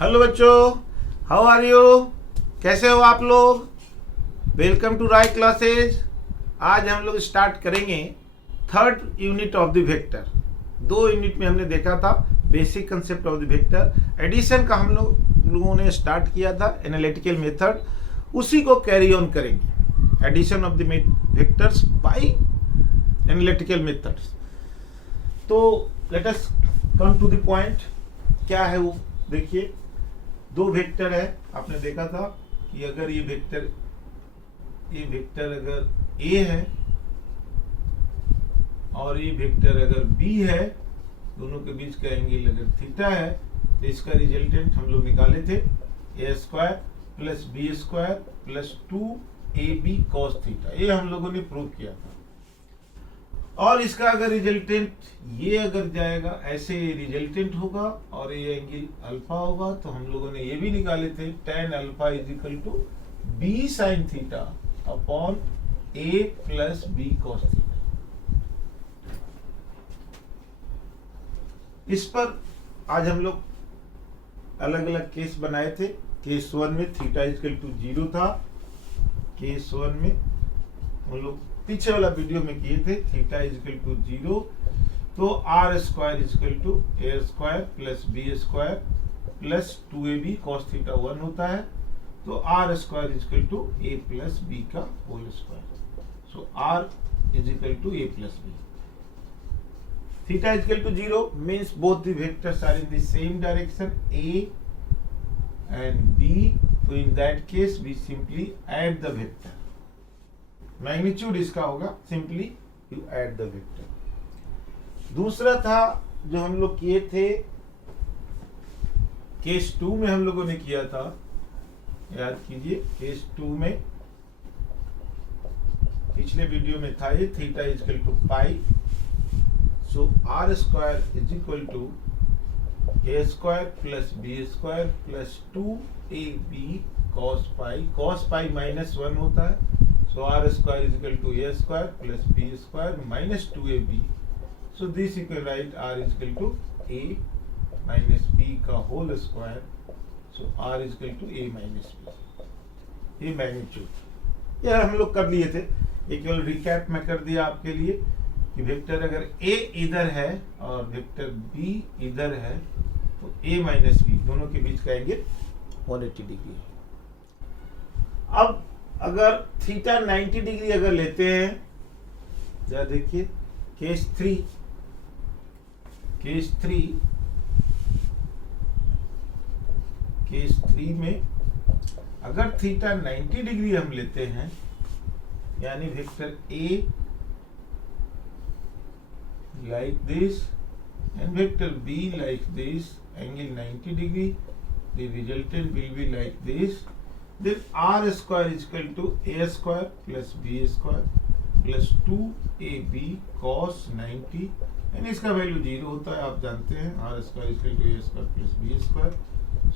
Hello बच्चों, how are you? कैसे हो आप लोग? Welcome to Rai classes. आज हम लोग स्टार्ट करेंगे third unit of the vector. 2 यूनिट में हमने देखा था basic concept of the vector. Addition का हम लोगों ने स्टार्ट किया था एनालिटिकल मेथड, उसी को कैरी ऑन करेंगे। Addition of the vectors by analytical methods. तो let us come to the point. क्या है वो देखिए। 2 वेक्टर है, आपने देखा था कि अगर ये वेक्टर अगर A है और ये वेक्टर अगर B है, दोनों के बीच का एंगल अगर थीटा है, तो इसका रिजल्टेंट हम लोग निकाले थे A² plus B² plus 2AB cos theta. ये हम लोगों ने प्रूव किया था। और इसका अगर रिजल्टेंट ये अगर जाएगा, ऐसे रिजल्टेंट होगा और ये एंगल अल्फा होगा, तो हम लोगों ने ये भी निकाले थे tan alpha is equal to B sin theta upon A plus B cos theta. इस पर आज हम लोग अलग अलग केस बनाए थे। केस 1 में थीटा इज इक्वल टू 0 था। केस 1 में हम लोग पीछे वाला वीडियो में किए थे थीटा इज इक्वल टू 0, तो R² is equal to A² plus B² plus 2AB cos theta 1 होता है। तो R² is equal to A plus B का whole square. So R is equal to A plus B। Theta is equal to 0 means both the vectors are in the same direction A and B. तो in that case we simply add the vector. Magnitude इसका होगा simply you add the vector. दूसरा था जो हम लोग किए थे केस 2 में, हम लोगों ने किया था, याद कीजिए केस 2 में पिछले वीडियो में था ये theta is equal to pi. So R² is equal to A² plus B² plus 2AB cos pi. cos pi -1 होता है। So R² is equal to A² plus B² minus 2AB. So this you can write R is equal to A minus B का whole square. So R is equal to A minus B. ये magnitude यह हम लोग कर लिए थे। एक केवल रिकैप में कर दिया आपके लिए कि वेक्टर अगर A इधर है और वेक्टर B इधर है, तो A माइनस B दोनों के बीच का एंगल 180 डिग्री है। अब अगर थीटा 90 डिग्री अगर लेते हैं, जरा देखिए केस 3 में अगर थीटा 90 डिग्री हम लेते हैं, यानी vector A like this and vector B like this, angle 90 degree, the resultant will be like this. Then R² is equal to A² plus B² plus 2AB cos 90, यानी इसका value 0 होता है, आप जानते हैं। R² is equal to A² plus B²,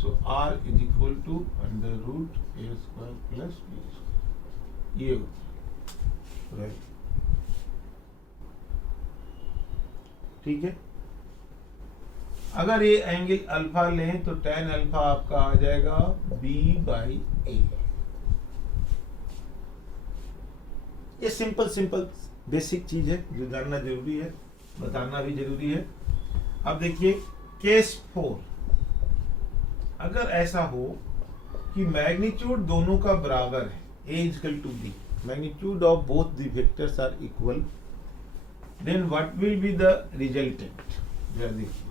so R is equal to under root A² plus B²। ये होता है, ठीक है। अगर ये एंगल अल्फा लें तो tan अल्फा आपका आ जाएगा B/A। ये सिंपल बेसिक चीज है जो जानना जरूरी है, बताना भी जरूरी है। अब देखिए केस 4, अगर ऐसा हो कि मैग्नीट्यूड दोनों का बराबर है, A is equal to B, magnitude of both the vectors are equal, then what will be the resultant. जरा देखिए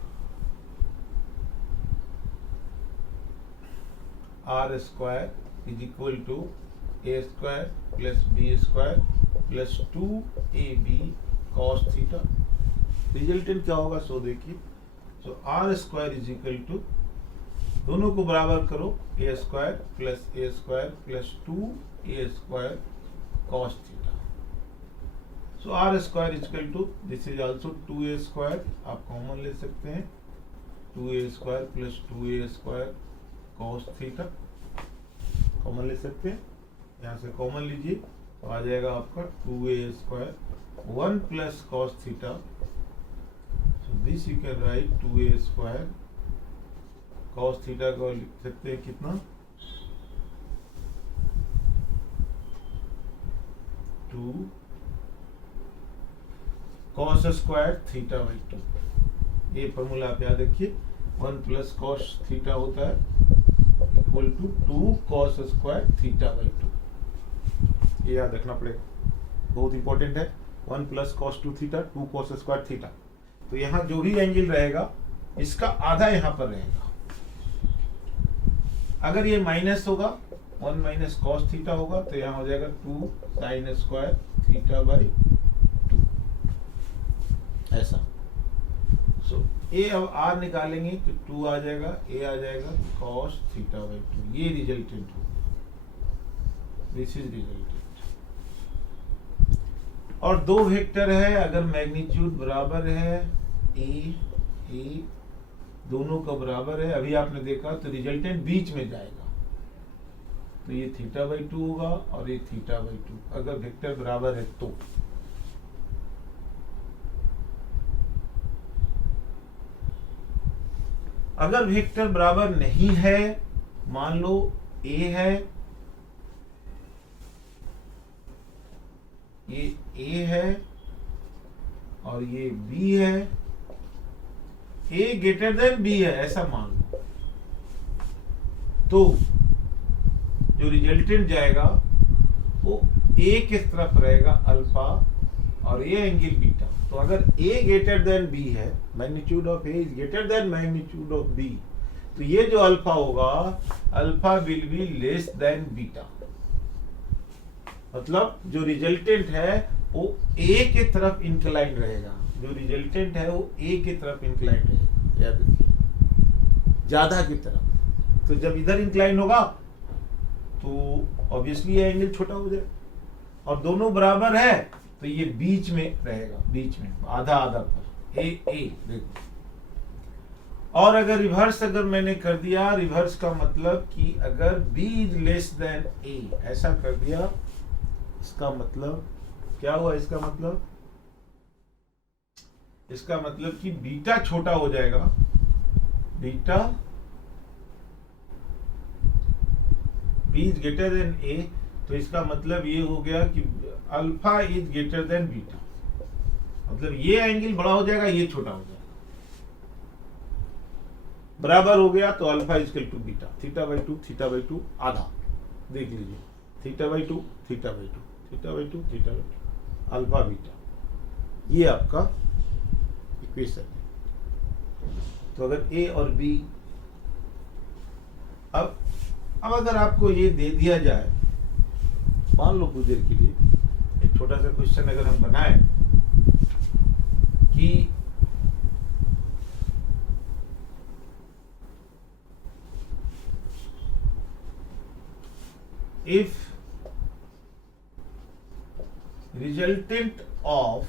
R² is equal to A² plus B² plus 2AB cos theta. Resultant क्या होगा सो देखिए। सो R² is equal to, दोनों को बराबर करो, A² plus A² plus 2A² cos theta. So R² is equal to, this is also 2A², आप common ले सकते हैं, 2A² plus 2A² cos theta common ले सकते हैं। यहाँ से कॉमन लीजिए तो आ जाएगा आपका 2A² 1 plus cos theta. So this you can write 2A² cos theta को लिख सकते हैं कितना, 2 कॉस स्क्वायर थीटा बाई 2। ये फॉर्मूला आप याद रखिए, 1 प्लस कॉस थीटा होता है equal to 2 cos square theta by 2। ये याद रखना पड़ेगा, बहुत इंपॉर्टेंट है। 1 plus cos 2 theta, 2 cos square theta. तो यहाँ जो भी एंगल रहेगा इसका आधा यहाँ पर रहेगा। अगर ये माइनस होगा, 1 माइनस कॉस थीटा होगा, तो यहाँ हो जाएगा 2 साइन स्क्वायर थीटा बाई 2, ऐसा। सो ए अब आर निकालेंगे तो 2 आ जाएगा, ए आ जाएगा कॉस थीटा बाई 2। ये रिजल्टेंट होगा, दिस इज रिजल्टेंट। और दो वेक्टर है, अगर मैग्नीट्यूड बराबर है, ए दोनों का बराबर है, अभी आपने देखा, तो रिजल्टेंट बीच में जाएगा। तो ये थीटा बाई 2 होगा और ये थीटा बाई 2, अगर वेक्टर बराबर है तो। अगर वेक्टर बराबर नहीं है, मान लो ए है, ये ए है और ये बी है, ए ग्रेटर देन बी है, ऐसा मान लो, तो जो रिजल्टेंट जाएगा वो ए किस तरफ रहेगा, अल्फा, और ये एंगल बीटा। तो अगर ए ग्रेटर देन बी है, magnitude of A is greater than magnitude of B, तो ये जो अल्फा होगा, alpha will be less than beta. मतलब जो रिजल्टेंट है वो ए के तरफ इंक्लाइन रहेगा, जो रिजल्टेंट है वो ए की तरफ इंक्लाइन रहेगा, याद रखिए, ज्यादा की तरफ। तो जब इधर इंक्लाइन होगा तो ऑब्वियसली ये एंगल छोटा हो जाए, और दोनों बराबर है तो ये बीच में रहेगा, बीच में आधा आधा पर, ए देखो। और अगर रिवर्स अगर मैंने कर दिया, रिवर्स का मतलब कि अगर बी इज लेस देन ए, ऐसा कर दिया, इसका मतलब क्या हुआ, इसका मतलब कि बीटा छोटा हो जाएगा, beta B is greater than A, तो इसका मतलब ये हो गया कि alpha is greater than beta, मतलब ये एंगल बड़ा हो जाएगा, ये छोटा हो जाएगा, बराबर हो गया, तो alpha is equal to beta, theta by 2, theta by 2 आधा, देख लीजिए, theta by 2, theta by 2, theta by 2, theta by 2, alpha beta, ये आपका इक्वेशन है। तो अगर ए और बी, अब अगर आपको ये दे दिया जाए, मान लो कुछ देर के लिए एक छोटा सा क्वेश्चन अगर हम बनाए कि if resultant of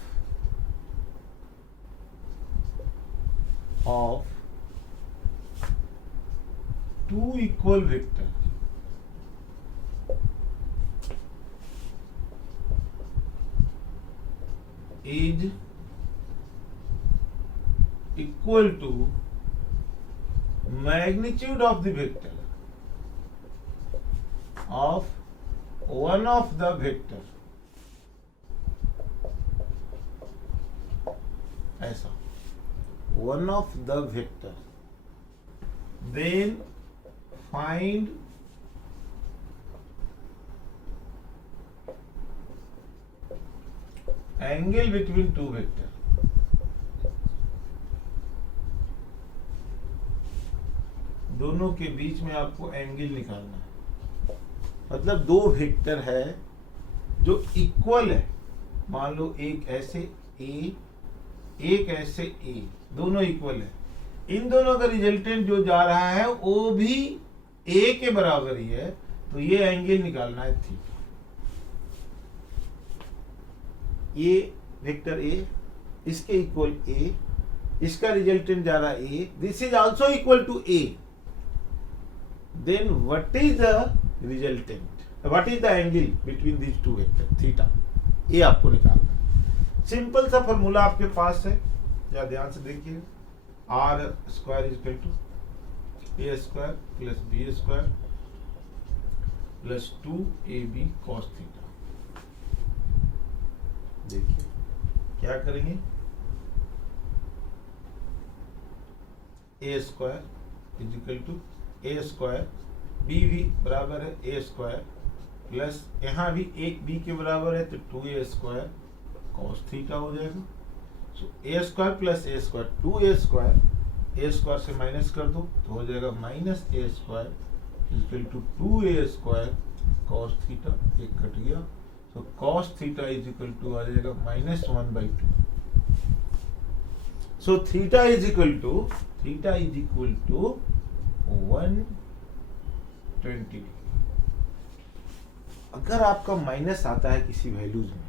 two equal vectors is equal to magnitude of the vector of one of the vector, ऐसा one of the vector, then find angle between two vector। दोनों के बीच में आपको एंगल निकालना है, मतलब दो वेक्टर है जो इक्वल है, मान लो एक ऐसे ए, एक ऐसे ए, दोनों इक्वल है, इन दोनों का रिजल्टेंट जो जा रहा है वो भी ए के बराबर ही है, तो ये एंगल निकालना है थीटा। ये वेक्टर ए, इसके इक्वल ए, इसका रिजल्टेंट जा रहा है A, this is also equal to A, then what is the resultant, what is the angle between these two vector, theta, ये आपको निकालना है। सिंपल सा फॉर्मूला आपके पास है, या ध्यान से देखिए, R square is equal to A square plus B square plus 2ab cos theta. देखिए क्या करेंगे, A square is equal to A square, B भी बराबर है ए स्क्वायर प्लस यहाँ भी एक बी के बराबर है तो 2a स्क्वायर cos थीटा हो जाएगा। So A square plus A square 2a square, A square से माइनस कर दो तो हो जाएगा minus A square is equal to 2a square cos theta, एक कट गया तो cos थीटा इजिकल टू आ जाएगा -1/2। So theta is equal to 120। अगर आपका माइनस आता है किसी वैल्यूज में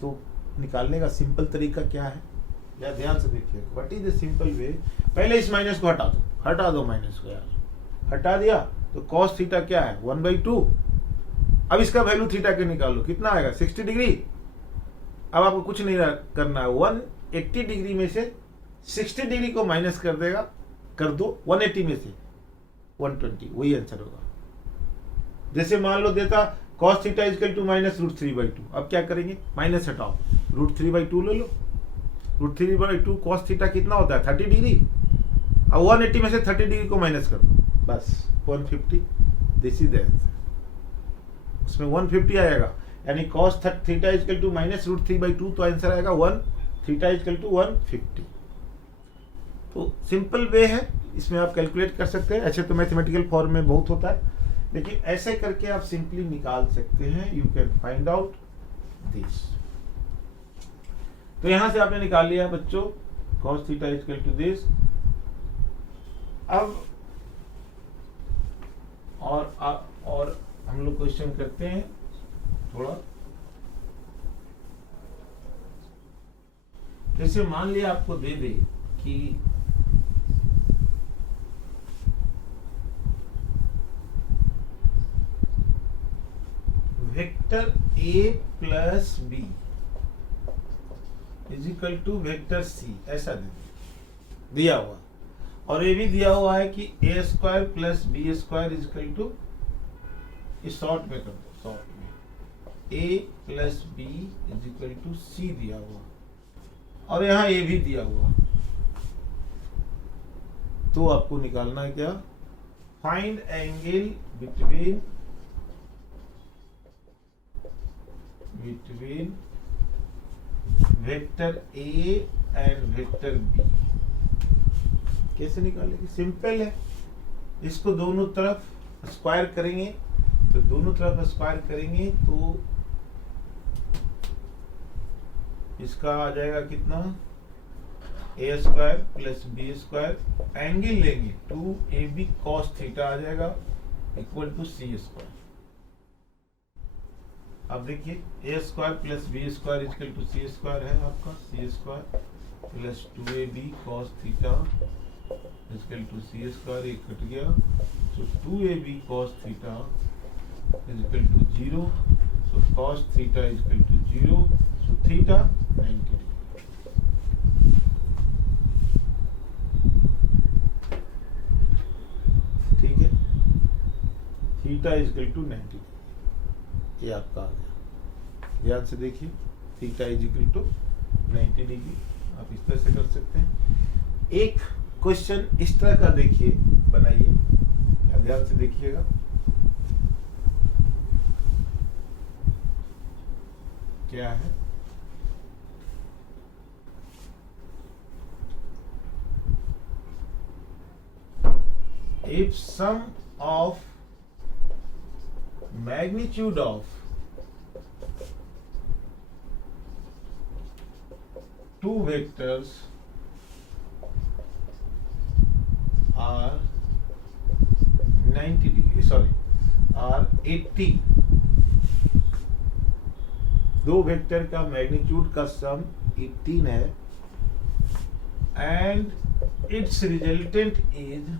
तो निकालने का सिंपल तरीका क्या है, या ध्यान से देखिए what is the simple way. पहले इस माइनस को हटा दो माइनस को यार, हटा दिया तो cos थीटा क्या है 1/2। अब इसका वैल्यू थीटा के निकालो, कितना आएगा 60 डिग्री। अब आपको कुछ नहीं करना है, 180 डिग्री में से 60 डिग्री को माइनस कर दो 180 में से 120, वही आंसर होगा। जैसे मान लो देता cos थीटा इजकल टू -√3/2, अब क्या करेंगे, माइनस हटाओ, √3/2 ले लो। √3/2 cos थीटा कितना होता है 30 डिग्री। अब 180 में से 30 डिग्री को माइनस कर दो, बस 150। This is the answer. उसमें 150 आएगा, यानी cos थीटा इजकल टू -√3/2, तो आंसर आएगा 1 थीटा इजकल टू 150। तो सिंपल वे है, इसमें आप कैलकुलेट कर सकते हैं। ऐसे तो मैथमेटिकल फॉर्म में बहुत होता है, लेकिन ऐसे करके आप सिंपली निकाल सकते हैं। You can find out this. तो यहां से आपने निकाल लिया बच्चों cos theta is equal to this. अब और हम लोग क्वेश्चन करते हैं थोड़ा। जैसे मान लिया आपको दे दे कि vector a plus B is equal to vector c, ऐसा दिया हुआ, और ये भी दिया हुआ है कि a square plus B square is equal to, इस शॉर्ट में कर दो, शॉर्ट में a plus B is equal to c दिया हुआ, और यहाँ a भी दिया हुआ। तो आपको निकालना है क्या, find angle between vector a and vector b। कैसे निकालेंगे, सिंपल है, इसको दोनों तरफ स्क्वायर करेंगे, तो दोनों तरफ स्क्वायर करेंगे तो इसका आ जाएगा कितना, A square plus B square, angle लेंगे 2ab cos थीटा आ जाएगा इक्वल टू सी स्क्वायर। अब देखिए A square plus B square equal to C square है आपका, C square plus 2ab cos theta equal to C square, एक cut गया, तो 2ab cos theta equal to 0, so cos theta equal to 0, so theta 90 degree. ठीक है, theta equal to 90 degree, ये आपका आ गया। ध्यान से देखिए, थीटा इक्वल टू 90 डिग्री, आप इस तरह से कर सकते हैं। एक क्वेश्चन इस तरह का देखिए, बनाइए, ध्यान से देखिएगा। क्या है, if sum of magnitude of two vectors are 90 degree, are 80, दो वेक्टर का मैग्नीट्यूड का सम 18 है, and it's resultant is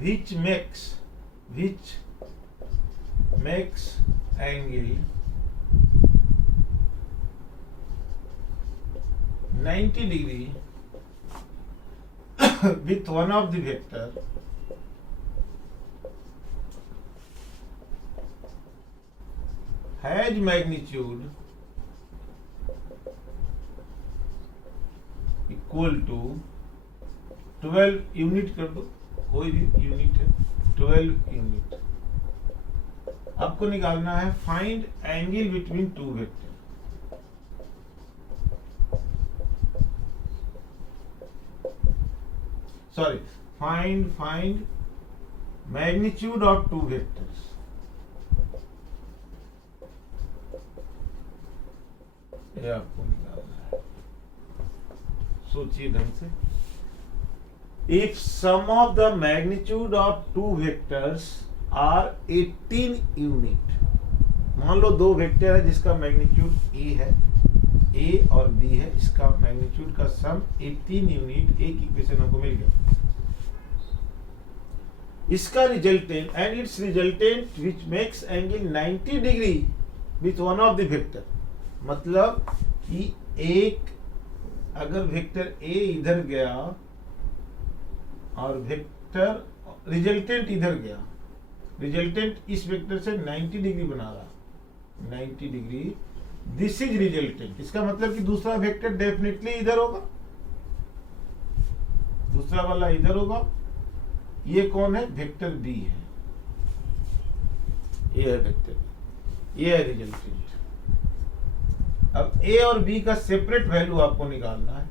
which makes angle 90 degree with one of the vector has magnitude equal to 12 unit कर दो, कोई भी यूनिट है, 12 unit. आपको निकालना है find angle between two vector. Sorry, find magnitude of two vectors. ये आपको निकालना है, सोचिए ढंग से। If sum of the magnitude of two vectors are 18 unit, मान लो दो वेक्टर है जिसका मैग्नीट्यूड a है, a और b है, इसका मैग्नीट्यूड का सम 18 यूनिट, एक इक्वेशन हमको मिल गया। इसका resultant and it's resultant which makes angle 90 degree with one of the vector, मतलब कि एक अगर वेक्टर a इधर गया और वेक्टर रिजल्टेंट इधर गया, रिजल्टेंट इस वेक्टर से 90 डिग्री बना रहा, 90 डिग्री, दिस इज रिजल्टेंट। इसका मतलब कि दूसरा वेक्टर डेफिनेटली इधर होगा, दूसरा वाला इधर होगा। ये कौन है? वेक्टर बी है, ये है वेक्टर बी, ये है रिजल्टेंट। अब ए और बी का सेपरेट वैल्यू आपको निकालना है।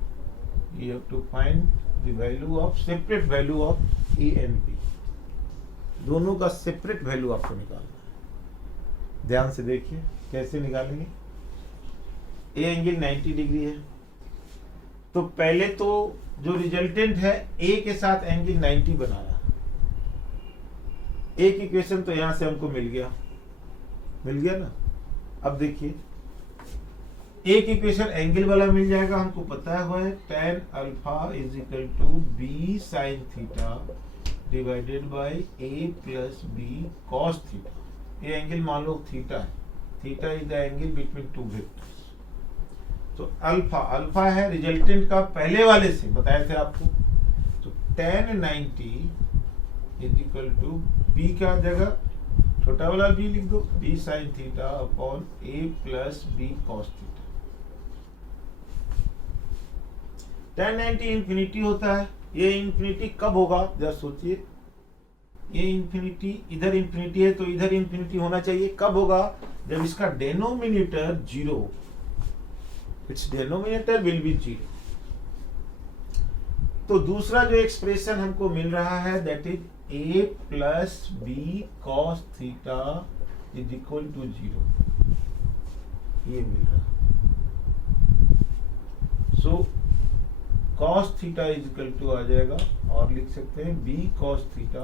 You have to find the value of separate value of A and B, दोनों का सेपरेट वैल्यू आपको निकालना है। ध्यान से देखिए कैसे निकालेंगे। ए एंगल 90 डिग्री है, तो पहले तो जो रिजल्टेंट है ए के साथ एंगल 90 बना रहा है। एक इक्वेशन तो यहां से हमको मिल गया ना। अब देखिए एक इक्वेशन एंगल वाला मिल जाएगा, हमको पता है tan alpha is equal to B sine theta divided by a plus B cos theta. ये एंगल मान लो थीटा है, theta is the angle between two vectors. तो अल्फा है रिजल्टेंट का, पहले वाले से बताए थे आपको। तो tan 90 is equal to B का जगह छोटा वाला बी लिख दो, B sine theta upon a plus B cos theta. tan 90 infinity होता है, ये इंफिनिटी कब होगा जरा सोचिए। ये इंफिनिटी, इधर इंफिनिटी है तो इधर इंफिनिटी होना चाहिए। कब होगा? जब इसका denominator zero, it's denominator will be zero. तो दूसरा जो एक्सप्रेशन हमको मिल रहा है that is a plus B cos theta is equal to zero, ये मिल रहा है। So cos theta is equal to आ जाएगा, और लिख सकते हैं b cos थीटा,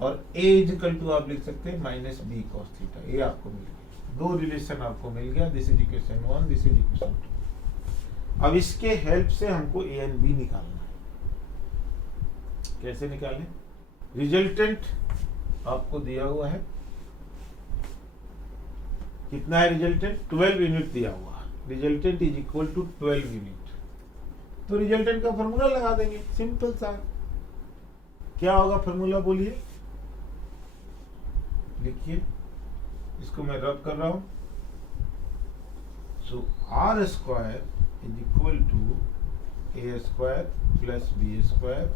और a इज इक्वल टू आप लिख सकते हैं माइनस b cos थीटा। ये आपको मिल गया, दो रिलेशन आपको मिल गया। This is equation 1, this is equation 2। अब इसके हेल्प से हमको a एंड b निकालना है। कैसे निकालें? रिजल्टेंट आपको दिया हुआ है, कितना है रिजल्टेंट? 12 यूनिट दिया हुआ है। Resultant is equal to 12 unit, तो रिजल्टेंट का फॉर्मूला लगा देंगे, सिंपल सा। क्या होगा फॉर्मूला बोलिए, लिखिए, इसको मैं रब कर रहा हूं। So R square is equal to A square plus B square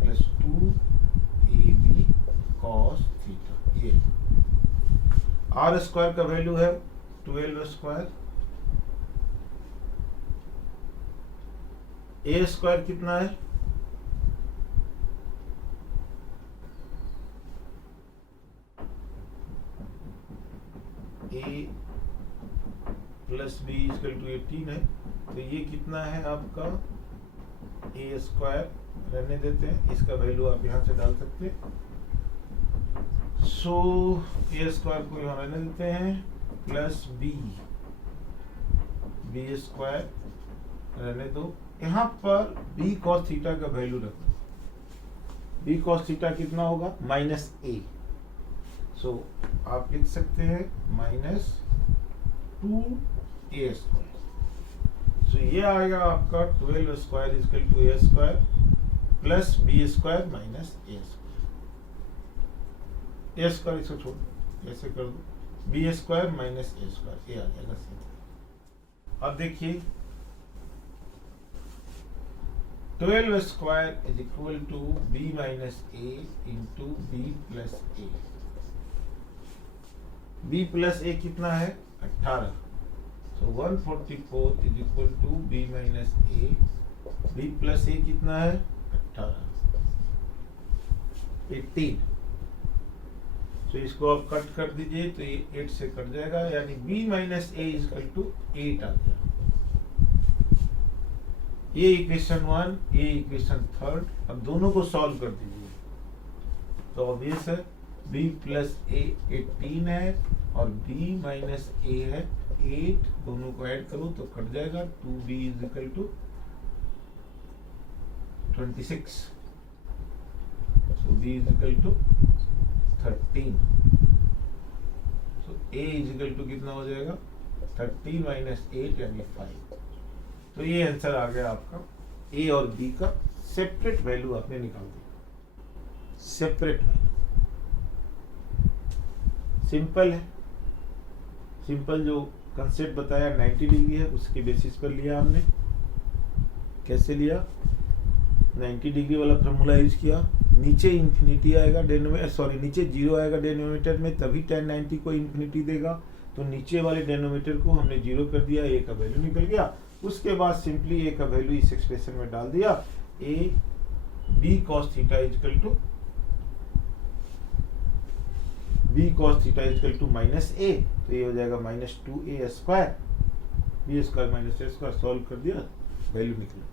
plus 2ab cos theta. ये आर स्क्वायर का वैल्यू है 12 स्क्वायर, ए स्क्वायर कितना है? A plus B equal to 18 है, तो ये कितना है आपका? ए स्क्वायर रहने देते हैं, इसका वैल्यू आप यहां से डाल सकते हैं। सो ए स्क्वायर को यहां रहने देते हैं, प्लस बी स्क्वायर रहने दो। यहाँ पर b cos थीटा का वैल्यू रखो। b cos थीटा कितना होगा? Minus a। सो आप लिख सकते हैं -2a²। सो ये आएगा आपका 12² equal to a² plus b² minus a²। a² इसको छोड़ दो, ऐसे कर दो, b² माइनस a², ये आ जाएगा सीधा। अब देखिए 12² is equal to b minus a into b plus a। b plus a कितना है? 18। So 144 is equal to b minus a, b plus a कितना है? 18, 18। तो इसको आप कट कर दीजिए तो ये 8 से कट जाएगा, यानी b minus a is equal to 8 आ गया। ये इक्वेशन 1, ये इक्वेशन 3। अब दोनों को सॉल्व कर दीजिए तो ऑब्वियस है b प्लस a 18 है और b माइनस a है 8। दोनों को ऐड करो तो कट जाएगा, 2b is equal to 26। So b is equal to 13। So a is equal to कितना हो जाएगा? 13 माइनस 8 यानी 5। तो ये आंसर आ गया आपका। ए और बी का सेपरेट वैल्यू आपने निकाल दिया, सेपरेट वैल्यू। सिंपल है, सिंपल जो कंसेप्ट बताया 90 डिग्री है उसके बेसिस पर लिया हमने। कैसे लिया? 90 डिग्री वाला फॉर्मूला यूज किया। नीचे इंफिनिटी आएगा नीचे 0 आएगा डेनोमीटर में, तभी tan 90 को इंफिनिटी देगा। तो नीचे वाले डेनोमीटर को हमने 0 कर दिया, ए का वैल्यू निकल गया। उसके बाद सिंपली ए का वैल्यू इस एक्सप्रेशन में डाल दिया, A B cos theta equal to minus A. तो ये हो जाएगा -2a², b² minus a² solve कर दिया, वैल्यू निकला।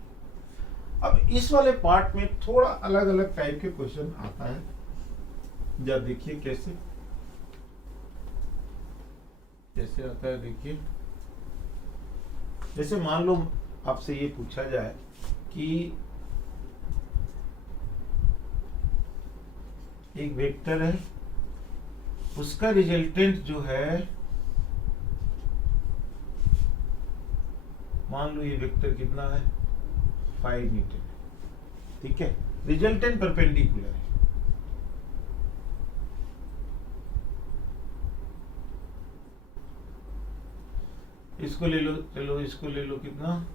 अब इस वाले पार्ट में थोड़ा अलग अलग टाइप के क्वेश्चन आता है, जब देखिए कैसे आता है। देखिए जैसे मान लो आपसे ये पूछा जाए कि एक वेक्टर है, उसका रिजल्टेंट जो है, मान लो ये वेक्टर कितना है? 5 न्यूटन। ठीक है, रिजल्टेंट परपेंडिकुलर है। इसको ले लो, चलो इसको ले लो, कितना?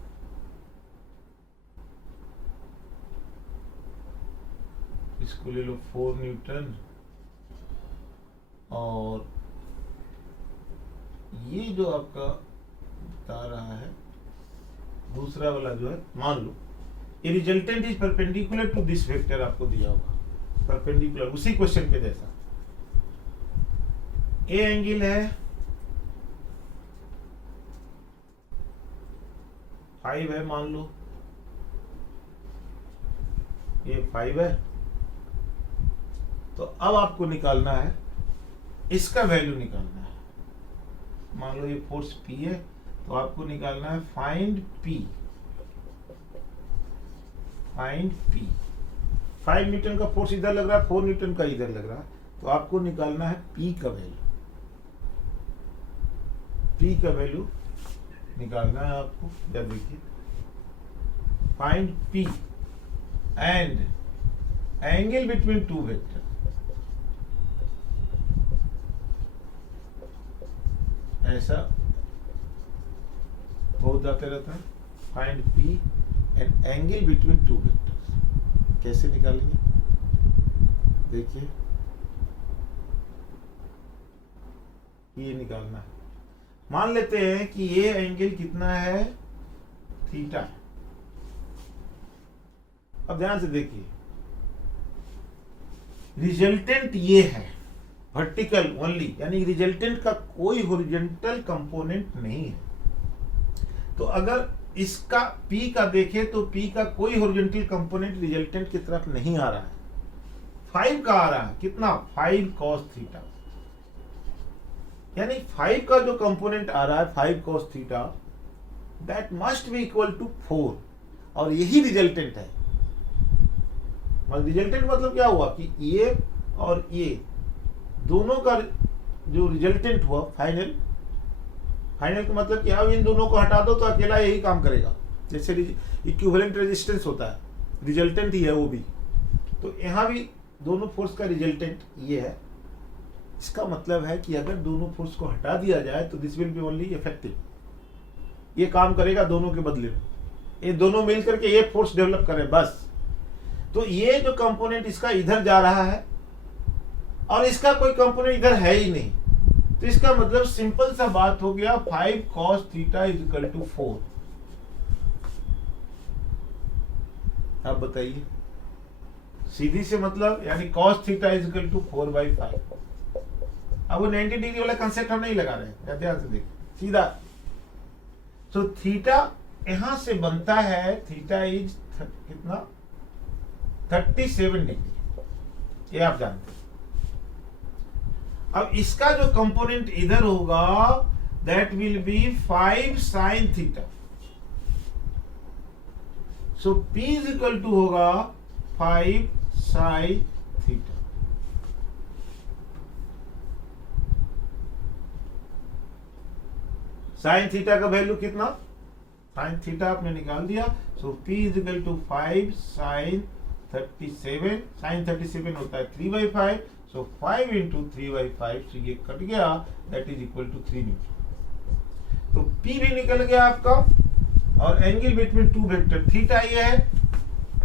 इसको ले लो 4 न्यूटन, और ये जो आपका बता रहा है दूसरा वाला जो है, मान लो ये resultant is perpendicular to this vector आपको दिया होगा, परपेंडिकुलर उसी क्वेश्चन के जैसा। ए एंगल है 5 है, मान लो ये 5 है। तो अब आपको निकालना है, इसका वैल्यू निकालना है। मान लो ये फोर्स P है, तो आपको निकालना है फाइंड P। 5 न्यूटन का फोर्स इधर लग रहा है, 4 न्यूटन का इधर लग रहा है, तो आपको निकालना है P का वैल्यू। P का वैल्यू निकालना है आपको। जब देखिए find P and angle between two vector. ऐसा बहुत आते रहता है। Find P and angle between two vectors. कैसे निकालेंगे? देखिए ये निकालना है। मान लेते हैं कि ये एंगल कितना है? थीटा है। अब ध्यान से देखिए, रिजल्टेंट ये है वर्टिकल ओनली, यानी रिजल्टेंट का कोई हॉरिजॉन्टल कंपोनेंट नहीं है। तो अगर इसका P का देखें तो P का कोई हॉरिजॉन्टल कंपोनेंट रिजल्टेंट की तरफ नहीं आ रहा है। 5 का आ रहा है, कितना? 5 cos थीटा, यानी 5 का जो कंपोनेंट आ रहा है 5 cos theta, that must be equal to 4, और यही रिजल्टेंट है। रिजल्टेंट मतलब क्या हुआ कि ये और ये दोनों का जो रिजल्टेंट हुआ फाइनल का मतलब कि अब इन दोनों को हटा दो तो अकेला यही काम करेगा। जैसे इक्विवेलेंट रेजिस्टेंस होता है, रिजल्टेंट ही है वो भी, तो यहाँ भी दोनों फोर्स का रिजल्टेंट ये है। इसका मतलब है कि अगर दोनों फोर्स को हटा दिया जाए तो this will B only effective, ये काम करेगा दोनों के बदले में, ये दोनों मिलकर के ये फोर्स डेवलप करे बस। तो ये जो कंपोनेंट इसका इधर जा रहा है और इसका कोई कंपोनेंट इधर है ही नहीं, तो इसका मतलब सिंपल सा बात हो गया 5 cos theta is equal to 4। अब बताइए, सीधी से मतलब यानी cos theta is equal to 4/5। अब वो 90 डिग्री वाला कंसेप्ट हम नहीं लगा रहे हैं, ध्यान से देखिए सीधा। तो थीटा यहां से बनता है, थीटा इज कितना 37 डिग्री, ये आप जानते हैं। अब इसका जो कंपोनेंट इधर होगा that will be 5 sin theta. So P is equal to होगा 5 sin थीटा। साइन थीटा का वैल्यू कितना, साइन थीटा आपने निकाल दिया। So P is equal to 5 sin 37, sine 37 होता है 3/5, सो 5 इंटू 3/5, so ये कट गया, that is equal to 3 newton. तो P भी निकल गया आपका, और angle between two vector theta ये है,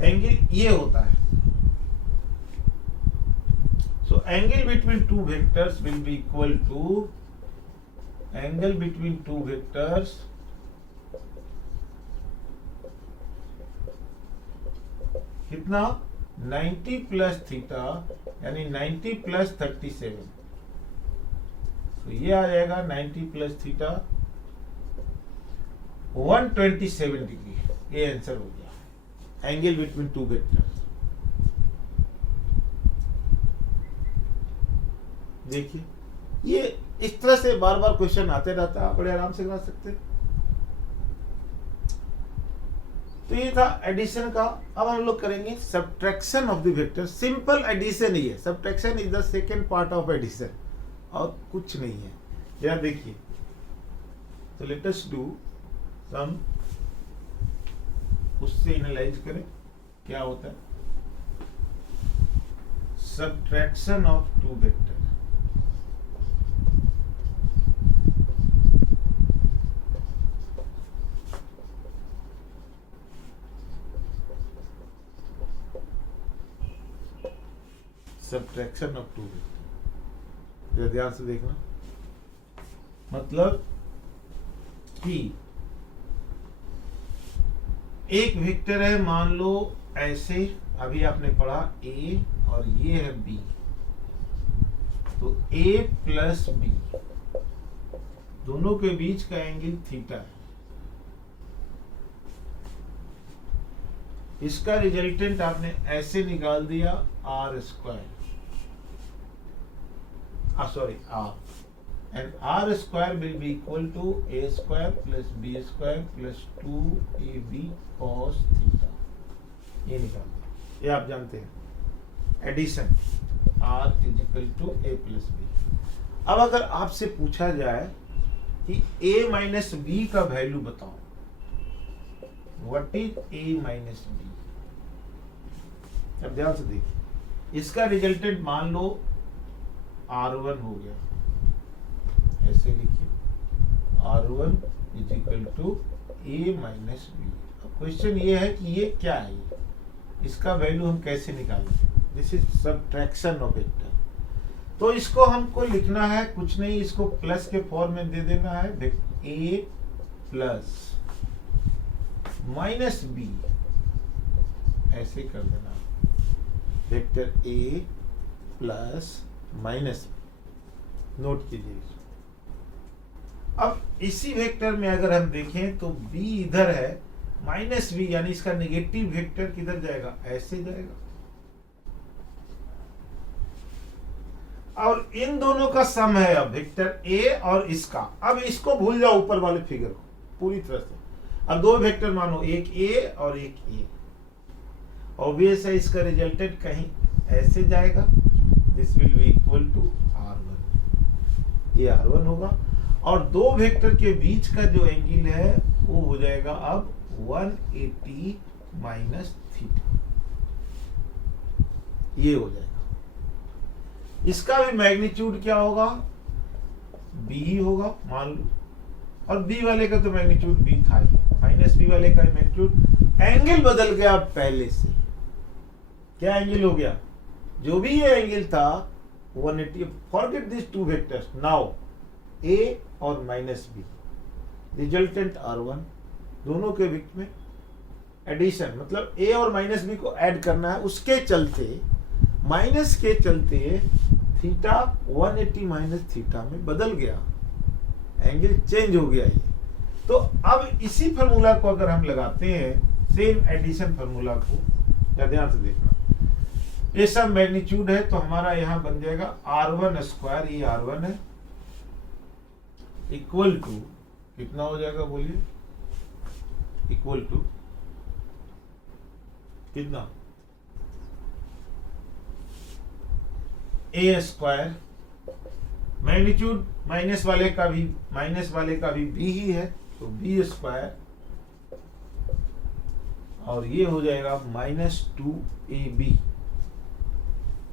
एंगल ये होता है। So angle between two vectors will be equal to angle between two vectors कितना 90 प्लस थीटा, यानी 90 प्लस 37, तो ये आ जाएगा 90 प्लस थीटा 127 डिग्री। ये आंसर हो गया एंगल बिटवीन टू वेक्टर्स। देखिए ये इस तरह से बार बार क्वेश्चन आते रहता है, आप बड़े आराम से कर सकते हैं। तो ये था एडिशन का। अब हम लोग करेंगे subtraction of the vector. Simple addition ही है, subtraction is the second part of addition, और कुछ नहीं है। या देखिए, तो लेट अस डू सम, उससे एनालाइज करें क्या होता है। Subtraction of two vector, subtraction of two vector, ध्यान से देखना। मतलब कि एक वेक्टर है, मान लो ऐसे, अभी आपने पढ़ा A और ये है B, तो A प्लस B दोनों के बीच का एंगल थीटा है। इसका रिजल्टेंट आपने ऐसे निकाल दिया r², sorry r, and r² will be equal to a² plus b² plus 2ab cos theta. ये निकाल दिया, ये आप जानते हैं addition, r is equal to a plus b। अब अगर आपसे पूछा जाए कि a माइनस b का वैल्यू बताओ, what is a minus b। अब ध्यान से देखिए, इसका रिजल्टेंट मान लो R1 हो गया, ऐसे लिखिए R1 is equal to a minus B. अब क्वेश्चन ये है कि ये क्या है, इसका वैल्यू हम कैसे निकालें। This is subtraction of vector. तो इसको हमको लिखना है कुछ नहीं, इसको प्लस के फॉर्म में दे देना है, a प्लस माइनस बी, ऐसे कर देना, vector a plus minus B. Note कीजिए। अब इसी वेक्टर में अगर हम देखें तो b इधर है, माइनस बी यानी इसका नेगेटिव वेक्टर किधर जाएगा, ऐसे जाएगा। और इन दोनों का सम है अब वेक्टर a और इसका। अब इसको भूल जाओ, ऊपर वाले फिगर को पूरी तरह से। अब दो वेक्टर मानो, एक a और एक a। ऑब्वियस है इसका रिजल्टेंट कहीं ऐसे जाएगा, this will be equal to R1, ये R1 होगा। और दो वेक्टर के बीच का जो एंगल है वो हो जाएगा अब 180 माइनस थीटा, ये हो जाएगा। इसका भी मैग्नीट्यूड क्या होगा, b ही होगा मान लो, और b वाले का तो मैग्नीट्यूड b था ही, माइनस b वाले का मैग्नीट्यूड। एंगल बदल गया पहले से, क्या एंगल हो गया, जो भी ये एंगल था 180। Forget this two vectors now, a और माइनस b, रिजल्टेंट R1, दोनों के बीच में एडिशन, मतलब a और माइनस b को ऐड करना है, उसके चलते माइनस के चलते थीटा 180 माइनस थीटा में बदल गया, एंगल चेंज हो गया ये। तो अब इसी फार्मूला को अगर हम लगाते हैं, सेम एडिशन फार्मूला को, या ध्यान से देखना, ये सब मैग्नीट्यूड है तो हमारा यहां बन जाएगा R1 स्क्वायर, ये R1 है, इक्वल टू कितना हो जाएगा बोलिए, इक्वल टू कितना, a स्क्वायर, मैग्नीट्यूड माइनस वाले का भी b ही है तो b स्क्वायर, और ये हो जाएगा -2ab,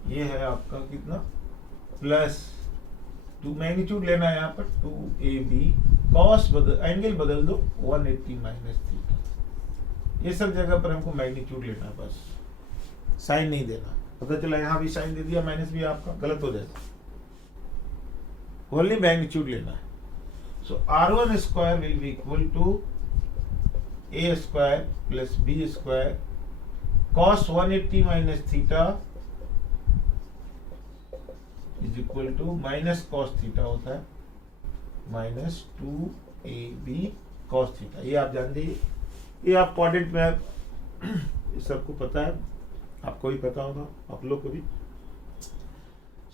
ये है आपका कितना, प्लस 2, मैग्नीट्यूड लेना है यहाँ पर 2ab, कॉस एंगल बदल दो 180 माइनस थीटा, ये सब जगह पर हमको मैग्नीट्यूड लेना है, बस साइन नहीं देना। पता चला यहां भी साइन दे दिया, माइनस भी आपका गलत हो जाएगा, ओनली मैग्नीट्यूड लेना है। So R1 square will be equal to a square plus b square cos 180 minus theta is equal to minus cos theta होता है माइनस 2ab cos थीटा, ये आप जान दीजिए, ये आप क्वाड्रेंट में ये सबको पता है, आपको भी पता होगा, आप लोग को भी।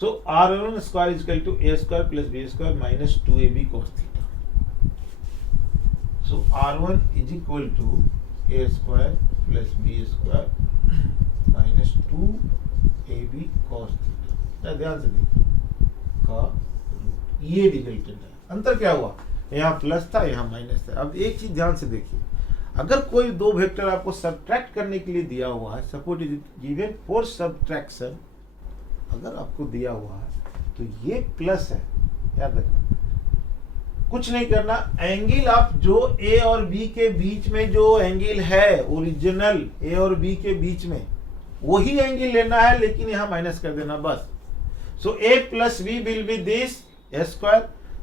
So R1 square is equal to a square plus b square minus 2ab cos theta. So R1 is equal to a square plus b square minus 2ab cos theta, ध्यान से देखिए, का रूट, ये रिजल्टेंट है। अंतर क्या हुआ, यहाँ प्लस था यहाँ माइनस था। अब एक चीज ध्यान से देखिए, अगर कोई दो वेक्टर आपको सब्ट्रैक्ट करने के लिए दिया हुआ है, suppose is given for subtraction, अगर आपको दिया हुआ है तो ये प्लस है, याद रखना, कुछ नहीं करना, एंगल आप जो a और b के बीच में जो एंगल है ओरिजिनल a और b के बीच में वही एंगल लेना है, लेकिन यहां माइनस कर देना बस। सो a plus b will be this a square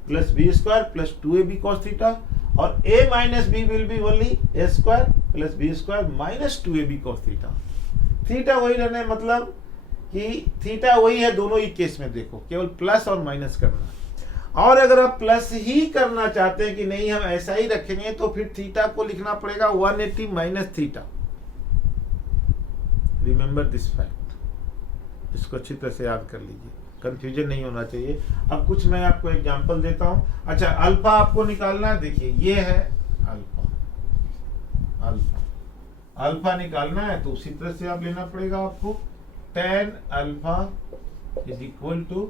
plus b square plus 2ab cos theta, और a minus b will be only a square plus b square minus 2ab cos theta. Theta वही रहना है, मतलब कि theta वही है दोनों ही case में, देखो केवल प्लस और माइनस करना है। और अगर आप प्लस ही करना चाहते हैं कि नहीं हम ऐसा ही रखेंगे, तो फिर थीटा को लिखना पड़ेगा 180 minus theta. Remember this fact, इसको अच्छी तरह से याद कर लीजिए, कंफ्यूजन नहीं होना चाहिए। अब कुछ मैं आपको एग्जांपल देता हूं। अच्छा, अल्फा आपको निकालना है, देखिए ये है अल्फा, अल्फा निकालना है तो उसी तरह से आप लेना पड़ेगा आपको, tan alpha is equal to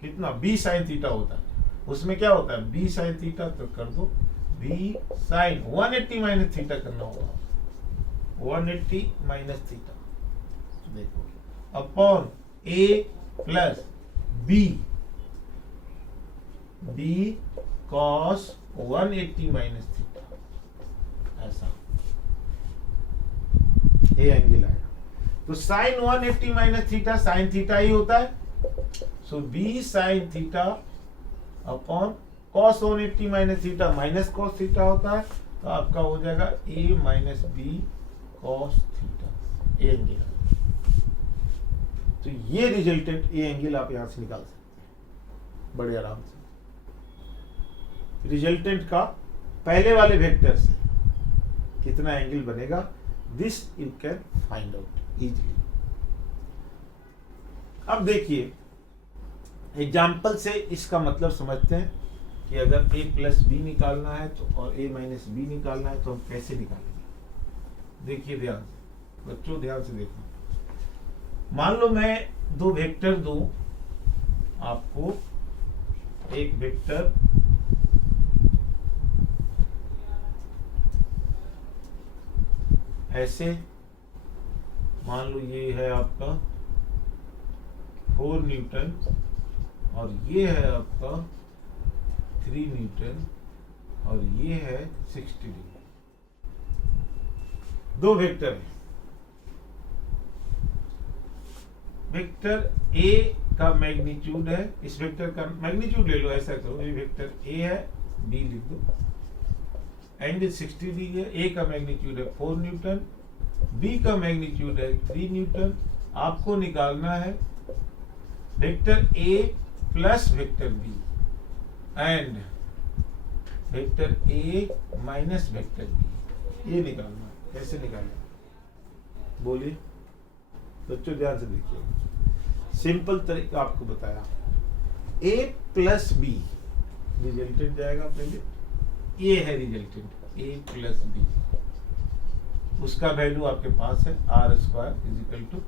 कितना, b साइन थीटा होता है, उसमें क्या होता है b साइन थीटा, तो कर दो b साइन 180 माइनस थीटा करना होगा, 180 माइनस थीटा, देखो upon a plus b cos 180 minus theta, ऐसा ये एंगल आएगा। तो sine 180 minus theta sine theta ही होता है, so b sine theta upon cos 180 minus theta minus cos theta होता है, तो आपका हो जाएगा a minus b cos theta, A angle. तो ये रिजल्टेंट ए एंगल आप यहां से निकाल सकते हैं बड़े आराम से। रिजल्टेंट का पहले वाले वेक्टर से कितना एंगल बनेगा, this you can find out easily. अब देखिए एग्जाम्पल से इसका मतलब समझते हैं कि अगर a प्लस बी निकालना है तो और a माइनस बी निकालना है तो हम कैसे निकालेंगे। देखिए ध्यान से बच्चों, ध्यान से देखो, मान लो मैं दो वेक्टर दूं एक वेक्टर ऐसे मान लो ये है आपका 4 न्यूटन और ये है आपका 3 न्यूटन और ये है 60 डिग्री। दो वेक्टर है। वेक्टर ए का मैग्नीट्यूड है, इस वेक्टर का मैग्नीट्यूड ले लो, ऐसा करो, ये वेक्टर ए है, बी लिख दो, एंगल 60 डिग्री है। ए का मैग्नीट्यूड है 4 न्यूटन, बी का मैग्नीट्यूड है 3 न्यूटन। आपको निकालना है vector A plus vector B and vector A minus vector B, ये निकालना है। कैसे निकालना, बोलिए बच्चों, ध्यान से देखिए। सिंपल तरीका आपको बताया। ए प्लस बी रिजल्टेंट जाएगा पहले, ये है रिजल्टेंट ए प्लस बी, उसका वैल्यू आपके पास है R square is equal to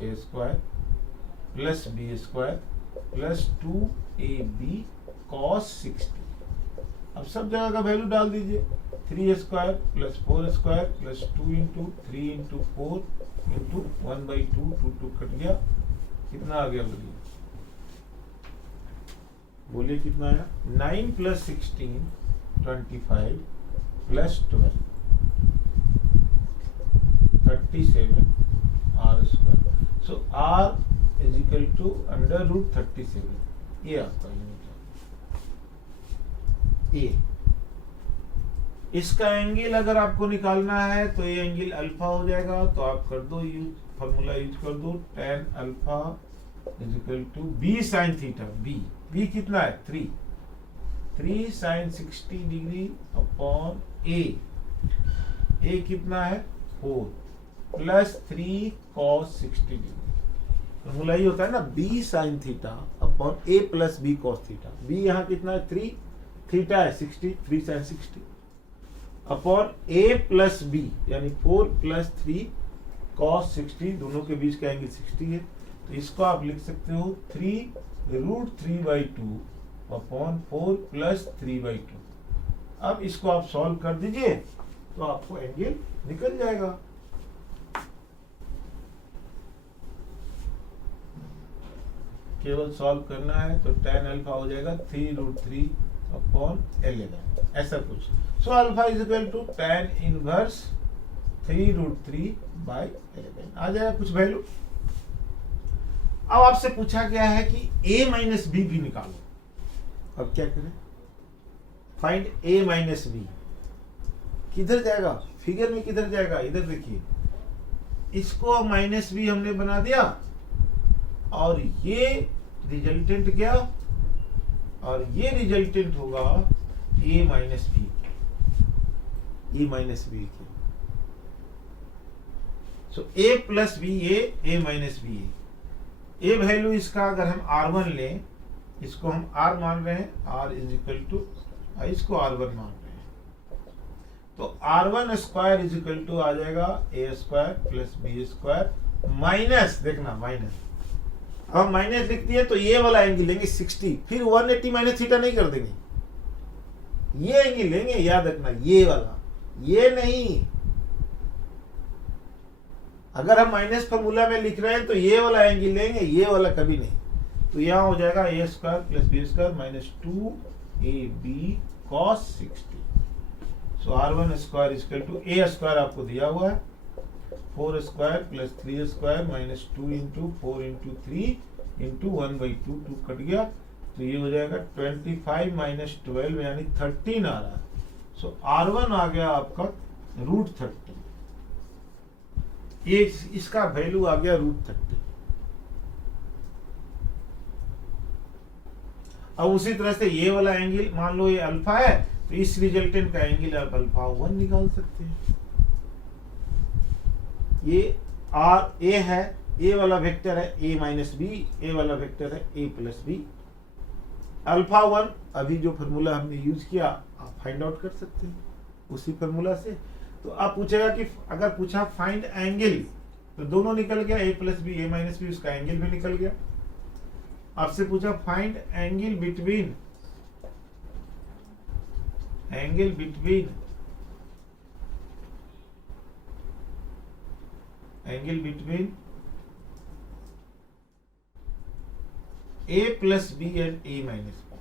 A square plus B square plus 2ab cos 60। अब सब जगह का वैल्यू डाल दीजिए, 3 square plus 4 square plus 2 into 3 into 4 into 1/2, 2 cut गया, कितना आ गया बोलिए, बोलिए कितना आया, 9 plus 16 25 plus 12 37 R square. So R is equal to under root 37, ये आपका यूनिट है ए। इसका एंगल अगर आपको निकालना है तो ये एंगल अल्फा हो जाएगा, तो आप कर दो यूज, फॉर्मूला यूज कर दो, tan alpha is equal to B sine theta, B कितना है 3 साइन 60 डिग्री अपॉन ए कितना है 4 प्लस 3 कॉस 60 डिग्री। फॉर्मूला ये होता है ना, B sine theta upon A plus B cos theta. B यहाँ कितना है 3, थीटा है 60, 3 sine 60 upon A plus B यानी 4 प्लस 3 कॉस 60, दोनों के बीच का एंगल 60 है, तो इसको आप लिख सकते हो 3√3/2 अपॉन 4 प्लस 3/2। अब इसको आप सॉल्व कर दीजिए तो आपको एंगल निकल जाएगा। केवल सॉल्व करना है, तो tan अल्फा हो जाएगा 3√3 अपॉन 11, ऐसा कुछ। So alpha is equal to tan inverse 3√3/11 आ जाएगा कुछ वैल्यू। अब आपसे पूछा गया है कि a माइनस बी भी निकालो। अब क्या करें, फाइंड a माइनस बी, किधर जाएगा फिगर में, किधर जाएगा, इधर देखिए, इसको माइनस बी हमने बना दिया और ये रिजल्टेंट क्या, और ये रिजल्टेंट होगा a minus B, A minus B की। सो a plus B A minus B A value इसका अगर हम r1 लें, इसको हम r मान रहे हैं, r इज इक्वल टू, इसको r1 मान रहे हैं, तो r1 square is equal to आ जाएगा a square plus B square minus, देखना माइनस, अब माइनस लिख दिए तो ये वाला एंगल लेंगे 60, फिर 180 माइनस थीटा नहीं कर देंगे, ये एंगल लेंगे, याद रखना ये वाला, ये नहीं। अगर हम माइनस फॉर्मूला में लिख रहे हैं तो ये वाला एंगल लेंगे, ये वाला कभी नहीं। तो यहां हो जाएगा a square plus B square minus 2ab cos 60। So r1 square equal to a square आपको दिया हुआ है 4 square plus 3 square minus 2 into 4 into 3 into 1/2, 2 cut गया, तो ये हो जाएगा 25 माइनस 12 यानी 13 आ रहा है। सो r1 आ गया आपका √30, ये इसका वैल्यू आ गया √30। अब उसी तरह से ये वाला एंगल, मान लो ये अल्फा है, तो इस रिजल्टेंट का एंगल आप अल्फा 1 निकाल सकते हैं। ये आर ए है, ए वाला वेक्टर है a माइनस बी, ए वाला वेक्टर है a प्लस बी। अल्फा 1 अभी जो फॉर्मूला हमने यूज किया आप फाइंड आउट कर सकते हैं उसी फॉर्मूला से। तो आप पूछेगा कि अगर पूछा फाइंड एंगल, तो दोनों निकल गया, a plus B a minus B, उसका एंगल भी निकल गया। आपसे पूछा find angle between angle between A plus B and A minus B.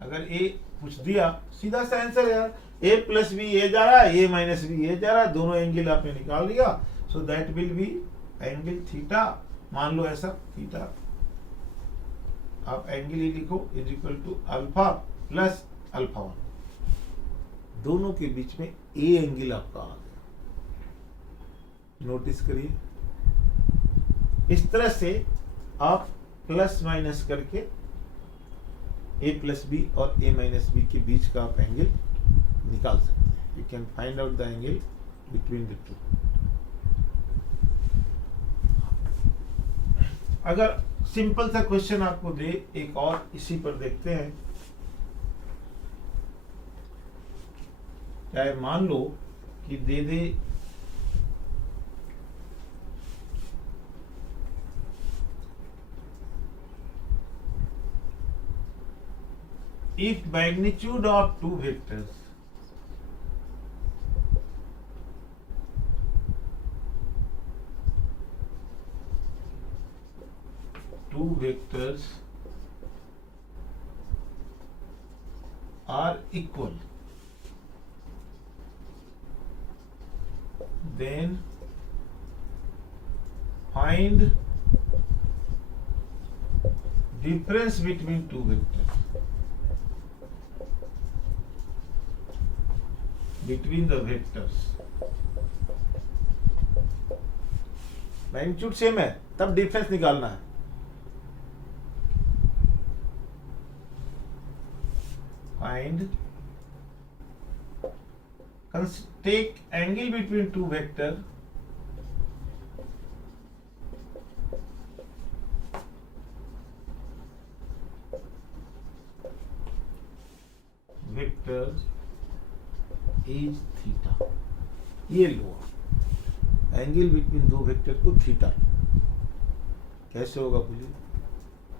अगर ए पूछ दिया, सीधा सा आंसर है यार, ए प्लस बी ए जा रहा है, ए माइनस बी ए जा रहा है, दोनों एंगल आपने निकाल लिया। So that will be angle theta, मान लो ऐसा थीटा, आप एंगल ही लिखो is equal to alpha plus alpha 1, दोनों के बीच में ए एंगल आपका आ गया। नोटिस करिए, इस तरह से आप प्लस माइनस करके ए प्लस बी और ए माइनस बी के बीच का आप एंगल निकाल सकते हैं। You can find out the angle between the two. अगर सिंपल सा क्वेश्चन आपको दे एक और, इसी पर देखते हैं। चाहे मान लो कि दे दे if magnitude of two vectors are equal, then find difference between two vectors, between the vectors। Magnitude same है तब डिफरेंस निकालना है। Find, take angle between two vector, vector is theta. ये लो एंगल बिटवीन दो वेक्टर को theta, कैसे होगा बोलिए?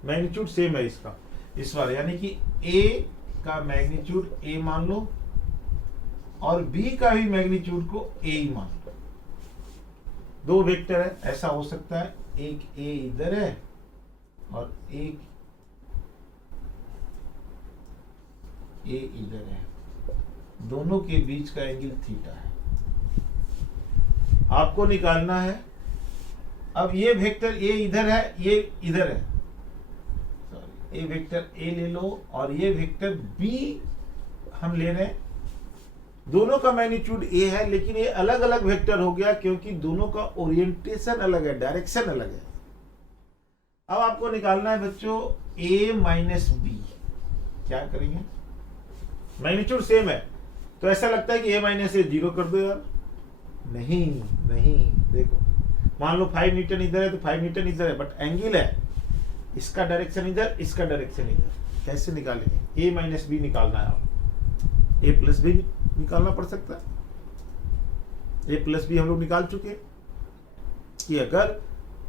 मैग्नीट्यूड सेम है इसका इस बार, यानी कि ए का मैग्नीट्यूड ए मान लो और बी का भी मैग्नीट्यूड को ए ही मान लो। दो वेक्टर है, ऐसा हो सकता है एक ए इधर है और एक ए इधर है, दोनों के बीच का एंगल थीटा है, आपको निकालना है। अब ये वेक्टर ए इधर है, ये इधर है, सॉरी, ये वेक्टर ए ले लो और ये वेक्टर बी हम ले रहे हैं। दोनों का मैग्नीट्यूड ए है, लेकिन ये अलग अलग वेक्टर हो गया क्योंकि दोनों का ओरिएंटेशन अलग है, डायरेक्शन अलग है। अब आपको निकालना है बच्चों ए माइनस बी। क्या करेंगे? मैग्नीट्यूड सेम है तो ऐसा लगता है कि ए माइनस ए 0 कर दो यार। नहीं नहीं, देखो मान लो 5 न्यूटन इधर है तो 5 न्यूटन इधर है, बट एंगल है, इसका डायरेक्शन इधर, इसका डायरेक्शन इधर। कैसे निकालेंगे? ए माइनस बी निकालना है आप, ए प्लस बी निकालना पड़ सकता है। ए प्लस बी हम लोग निकाल चुके कि अगर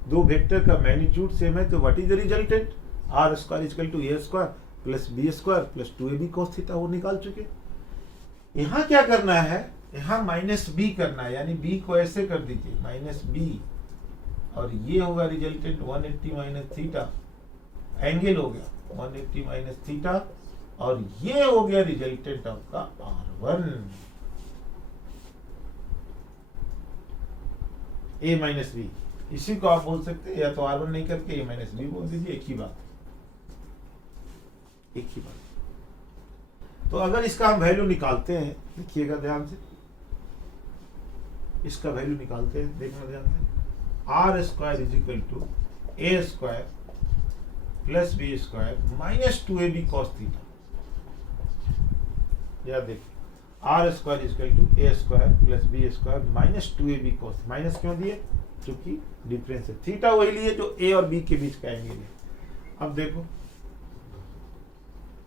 दो वेक्टर का मैग्नीट्यूड सेम है तो what is the resultant? R square equal to A square plus B square plus 2ab cos theta, वो निकाल चुके। यहाँ क्या करना है? यहाँ माइनस बी करना है, यानी बी को ऐसे कर दीजिए माइनस बी, और ये होगा रिजल्टेंट 180 माइनस थीटा, एंगल हो गया 180 माइनस थीटा, और ये हो गया रिजल्टेंट आपका R1। ए माइनस बी, इसी को आप बोल सकते हैं, या तो R1 नहीं करके ए माइनस बी बोल दीजिए, एक ही बात, एक ही बात। तो अगर इसका हम वैल्यू निकालते हैं, देखिएगा ध्यान से, इसका वैल्यू निकालते हैं, देखना ध्यान से। R square is equal to A square plus B square minus 2ab cos theta. या देखिए R square is equal to A square plus B square minus 2ab cos। Minus क्यों दिए? क्योंकि डिफरेंस है, थीटा वही लिए जो ए और बी के बीच का एंगल है। अब देखो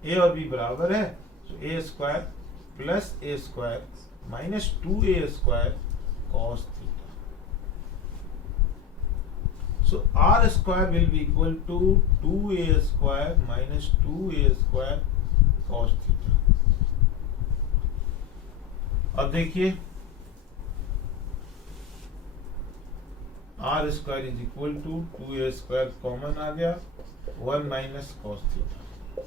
ए और बी बराबर है, तो A square plus A square minus 2a square cos theta. So r square will be equal to 2a square minus 2a square cos theta. अब देखिए R square is equal to 2a square common आ गया, 1 minus cos theta.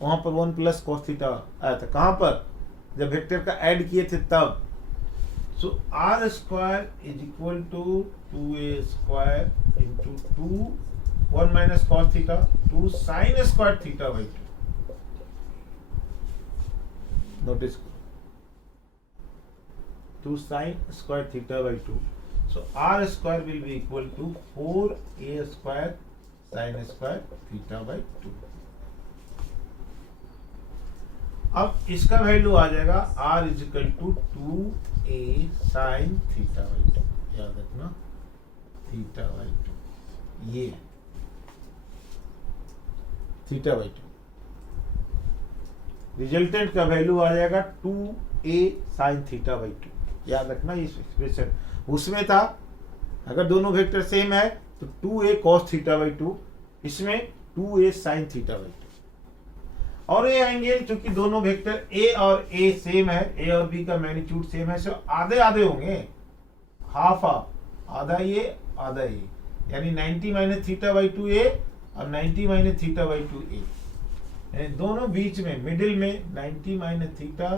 वहां पर 1 plus cos theta आया था, कहां पर, जब वेक्टर का ऐड किए थे तब। So R square is equal to 2a square into 1 minus cos theta 2 sine square theta by 2। Notice 2 sine square theta by 2। So r square will be equal to 4a square sin square theta by 2। अब इसका value आ जाएगा r is equal to 2a sin theta by 2। याद रखना theta by 2, ये theta by 2। Resultant का value आ जाएगा 2a sin थीटा बाई 2। याद रखना इस एक्सप्रेशन उसमें था, अगर दोनों वेक्टर सेम है तो 2a cos थीटा बाई 2, इसमें 2a sin थीटा बाई 2। और ये एंगल चूंकि दोनों वेक्टर a और a सेम है, a और b का मैग्नीट्यूड सेम है, सो आधे आधे होंगे, हाफ हाफ, आधा ये आधा ये, यानी 90 माइनस थीटा बाई 2a और 90 माइनस थीटा बाई 2a, यानी दोनों बीच में मिडिल में 90 माइनस थीटा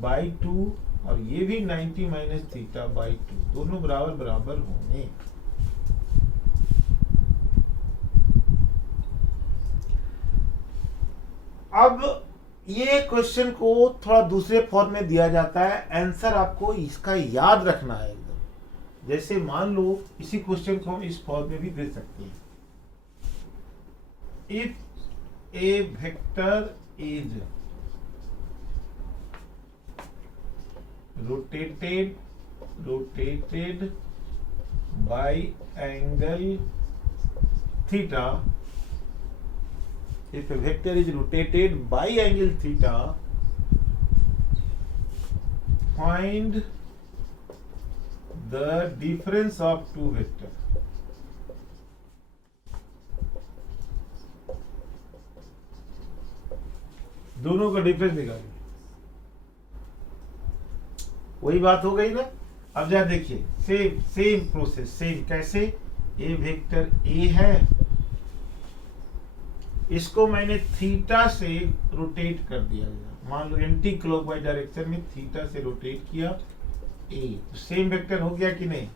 बाई 2 और ये भी 90 माइनस थीटा बाई 2, दोनों बराबर बराबर होंगे। अब ये क्वेश्चन को थोड़ा दूसरे फॉर्म में दिया जाता है, आंसर आपको इसका याद रखना है एकदम। जैसे मान लो इसी क्वेश्चन को हम इस फॉर्म में भी दे सकते हैं। If A vector is rotated by angle theta, if a vector is rotated by angle theta, find the difference of two vectors। दोनों का डिफरेंस निकालिए। वही बात हो गई ना। अब जरा देखिए सेम प्रोसेस, सेम कैसे, ए वेक्टर ए है, इसको मैंने थीटा से रोटेट कर दिया गया, मान लो एंटी क्लॉकवाइज डायरेक्शन में थीटा से रोटेट किया ए, तो सेम वेक्टर हो गया कि नहीं,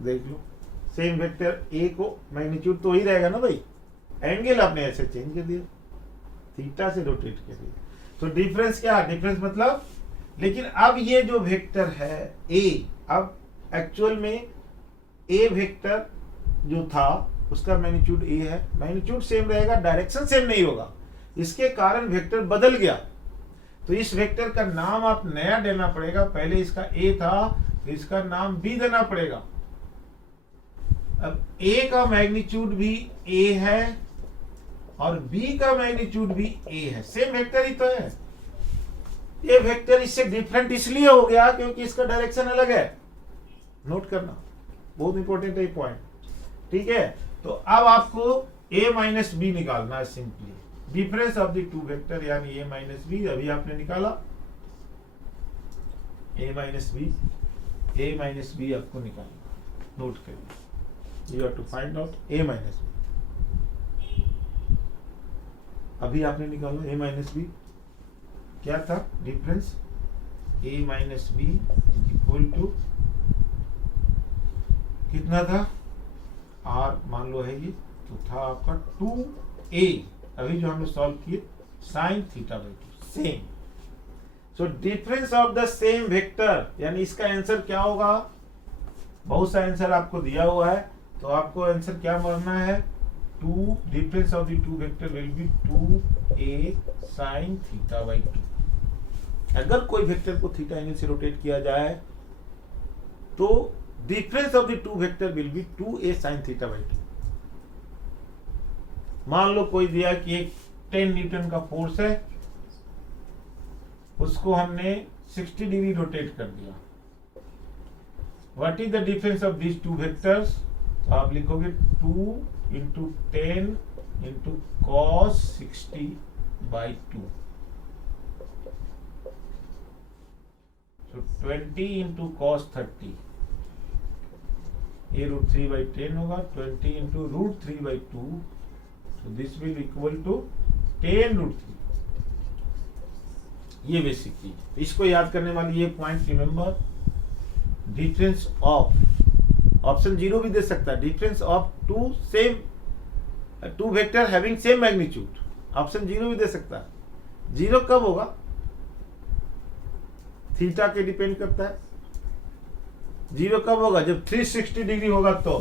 देख लो। सेम वेक्टर ए को मैग्नीट्यूड तो ही रहेगा ना भाई, एंगल आपने ऐसे चेंज कर दिया, थीटा से रोटेट कर दिया, तो डिफरेंस क्या, डिफरेंस मतलब, लेकिन अब ये जो वेक्टर है ए, अब एक्चुअल में ए वेक्टर जो था उसका मैग्नीट्यूड ए है, मैग्नीट्यूड सेम रहेगा, डायरेक्शन सेम नहीं होगा, इसके कारण वेक्टर बदल गया। तो इस वेक्टर का नाम आप नया देना पड़ेगा, पहले इसका ए था तो इसका नाम बी देना पड़ेगा। अब ए का मैग्नीट्यूड भी ए है और बी का मैग्नीट्यूड भी ए है, सेम वेक्टर ही तो है। ये वेक्टर इससे डिफरेंट इसलिए हो गया क्योंकि इसका डायरेक्शन अलग है, नोट करना, बहुत इंपॉर्टेंट है पॉइंट, ठीक है। तो अब आपको a माइनस बी निकालना है, simply difference of the two vector, यानी a माइनस बी, अभी आपने निकाला a माइनस बी आपको निकालना, नोट करिए, you have to find out a minus B. अभी आपने निकाला a माइनस बी, क्या था difference, a minus B is equal to कितना था, r मान लो है ये, तो था आपका 2a, अभी जो हमने सॉल्व किए sine theta by 2, same. So difference of the same vector, यानी इसका आंसर क्या होगा, बहुत सा आंसर आपको दिया हुआ है, तो आपको आंसर क्या मानना है, 2 difference of the two vector will be 2a sine theta by 2। अगर कोई वेक्टर को थीटा एंगल से रोटेट किया जाए तो difference of the two vector will be 2a sine theta by 2। मान लो कोई दिया कि एक 10 न्यूटन का फोर्स है, उसको हमने 60 डिग्री रोटेट कर दिया, what is the difference of this to vectors, तो आप लिखोगे 2 into 10 into cos 60 by 2. So 20 into cos 30, ये रूट 3 by 10 होगा, 20 into root 3 by 2, so this will equal to 10 root 3. ये बेसिक चीज, इसको याद करने वाली ये point remember. Difference of, option 0 भी दे सकता है, difference of two vector having same magnitude, option 0 भी दे सकता है. 0 कब होगा? थीटा के डिपेंड करता है. 0 कब होगा? जब 360 डिग्री होगा. तो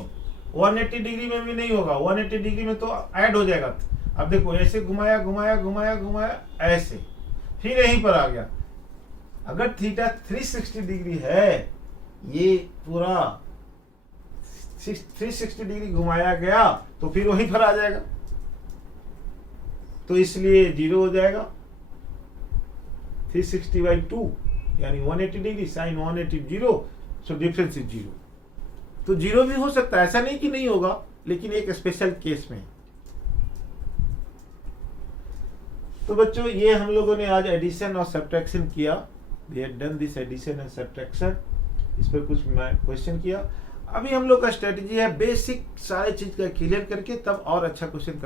180 डिग्री में भी नहीं होगा, 180 डिग्री में तो ऐड हो जाएगा. अब देखो ऐसे घुमाया घुमाया घुमाया घुमाया, ऐसे फिर यहीं पर आ गया. अगर थीटा 360 डिग्री है, ये पूरा 360 डिग्री घुमाया गया तो फिर वहीं पर आ जाएगा, तो इसलिए 0 हो जाएगा. 360 by 2 यानी 180 डिग्री, साइन 180 0, सो डिफरेंस इज 0. तो 0 भी हो सकता है, ऐसा नहीं कि नहीं होगा, लेकिन एक स्पेशल केस में. तो बच्चों ये हम लोगों ने आज एडिशन और सब्ट्रैक्शन किया. We have done this addition and subtraction. इस पर कुछ क्वेश्चन किया. अभी हम लोग का स्ट्रेटजी है बेसिक सारे चीज का क्लियर करके तब और अच्छा क्वेश्चन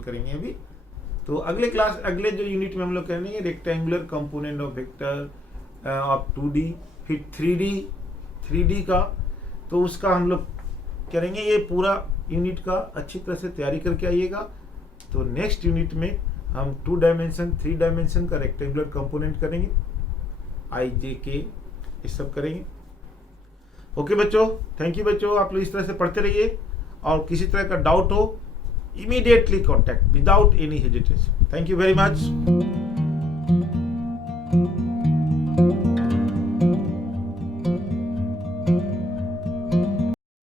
करेंगे, अभी. तो अगले जो यूनिट में हम लोग करेंगे rectangular component of vector of 2D, फिर 3D का, तो उसका हम लोग करेंगे. ये पूरा यूनिट का अच्छी तरह से तैयारी करके आइएगा. तो नेक्स्ट यूनिट में हम 2 डायमेंशन 3 डायमेंशन का रेक्टेंगुलर कंपोनेंट करेंगे, IJK ये सब करेंगे. ओके बच्चों, थैंक यू बच्चों. आप लोग इस तरह से पढ़ते रहिए, और किसी तरह का डाउट हो immediately contact without any hesitation. Thank you very much.